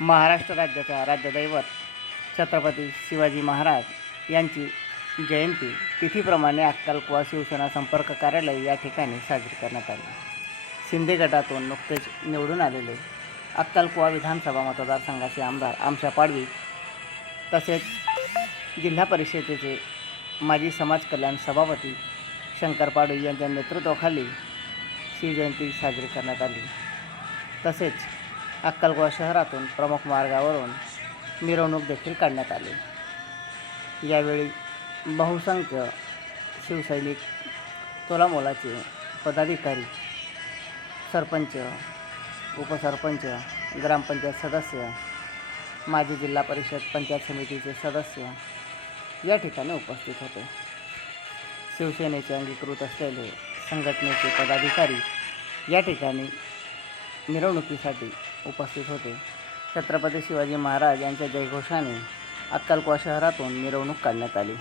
महाराष्ट्र राज्याचा राज्यदैवत छत्रपती शिवाजी महाराज यांची जयंती तिथीप्रमाणे अक्कलकुवा शिवसेना संपर्क कार्यालय या ठिकाणी साजरी करण्यात आली. शिंदे गटातून नुकतेच निवडून आलेले अक्कलकुवा विधानसभा मतदारसंघाचे आमदार आमच्या पाडवी तसेच जिल्हा परिषदेचे माजी समाज कल्याण सभापती शंकर पाडवी यांच्या नेतृत्वाखाली शिवजयंती साजरी करण्यात आली. तसेच अक्कलकोवा शहरातून प्रमुख मार्गावरून मिरवणूक देखील काढण्यात आली. यावेळी बहुसंख्य शिवसैनिक तोलामोलाचे पदाधिकारी सरपंच उपसरपंच ग्रामपंचायत सदस्य माजी जिल्हा परिषद पंचायत समितीचे सदस्य या ठिकाणी उपस्थित होते. शिवसेनेचे अंगीकृत असलेले संघटनेचे पदाधिकारी या ठिकाणी मिरवणुकीसाठी उपस्थित होते. छत्रपती शिवाजी महाराज यांच्या जयघोषाने अक्कलकोवा शहरातून मिरवणूक काढण्यात आली.